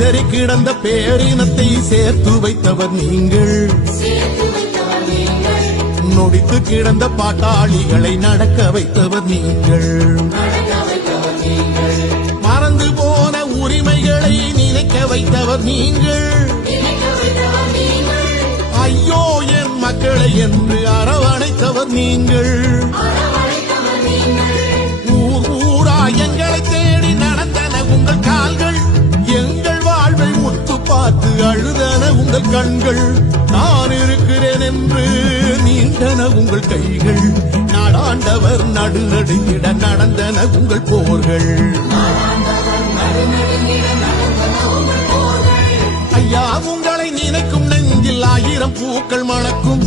சிதறி கிடந்த பேரினத்தை சேர்த்து வைத்தவர் நீங்கள். நொடித்து கிடந்த பாட்டாளிகளை நடக்க வைத்தவர் நீங்கள். மறந்து போன உரிமைகளை நினைக்க வைத்தவர் நீங்கள். ஐயோ என் மக்களை என்று அரவணைத்தவர் நீங்கள். ஊர் ஊரா எங்களை தேடி நடந்தன உங்கள் கால்கள். எங்கள் வாழ்வை முத்து பார்த்து அழுதன உங்கள் கண்கள். நான் இருக்கிறேன் என்று நீண்டன உங்கள் கைகள். நாடாண்டவர் நடுநடுங்கிட நடந்தன உங்கள் போர்கள். ஐயா உங்களை நினைக்கும் நெஞ்சில் 1000 பூக்கள் மணக்கும்.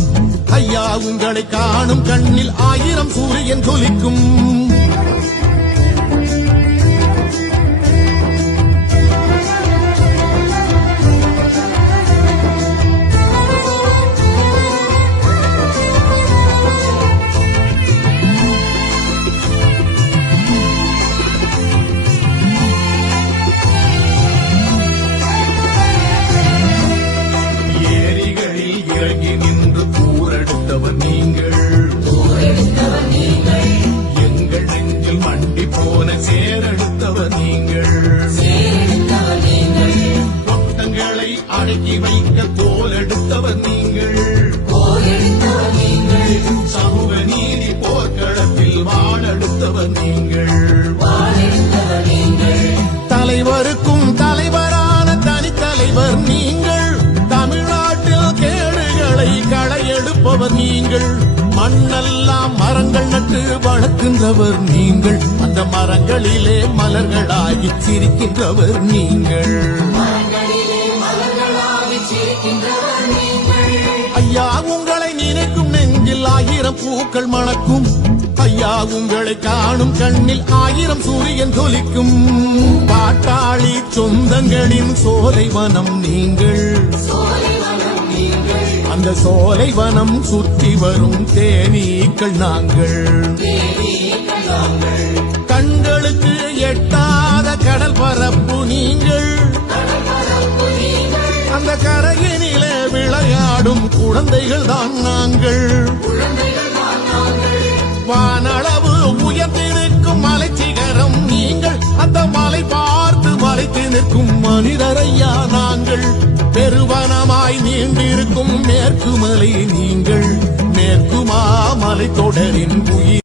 ஐயா உங்களை காணும் கண்ணில் 1000 சூரியன் ஜொலிக்கும். இறங்கி நின்று கூரெடுத்தவர் நீங்கள். எங்கள் நெஞ்சில் மண்டி போன சேரெடுத்தவர் நீங்கள். கொட்டங்களை அடக்கி வைக்க தோலெடுத்தவர் நீங்கள். சமூக நீதி போர்க்களத்தில் வாழெடுத்தவர் நீங்கள். தலைவருக்கும் தலைவரான தனித்தலைவர் நீங்கள். களையெடுப்பவர் நீங்கள். மண்ணெல்லாம் மரங்கள் நட்டு வளர்க்கின்றவர் நீங்கள். அந்த மரங்களிலே மலர்களாகி சிரிக்கின்றவர் நீங்கள். ஐயா உங்களை நினைக்கும் நெஞ்சில் 1000 பூக்கள் மணக்கும். ஐயா உங்களை காணும் கண்ணில் 1000 சூரியன் ஜொலிக்கும். பாட்டாளி சொந்தங்களின் சோலை வனம் நீங்கள். அந்த சோலை வனம் சுற்றி வரும் தேனீக்கள் நாங்கள். கண்களுக்கு எட்டாத கடல் பரப்பு நீங்கள். அந்த கரையினிலே விளையாடும் குழந்தைகள் தான் நாங்கள். வானளவு உயர்ந்திருக்கும் மலை சிகரம் நீங்கள். அந்த மலை பார்த்து மலைத்து நிற்கும் மனிதரையா நாங்கள். பெருவனமாய் நீண்டிருக்கும் மேற்கு மலை நீங்கள். மேற்கு மாமலை தொடரின் உயிர்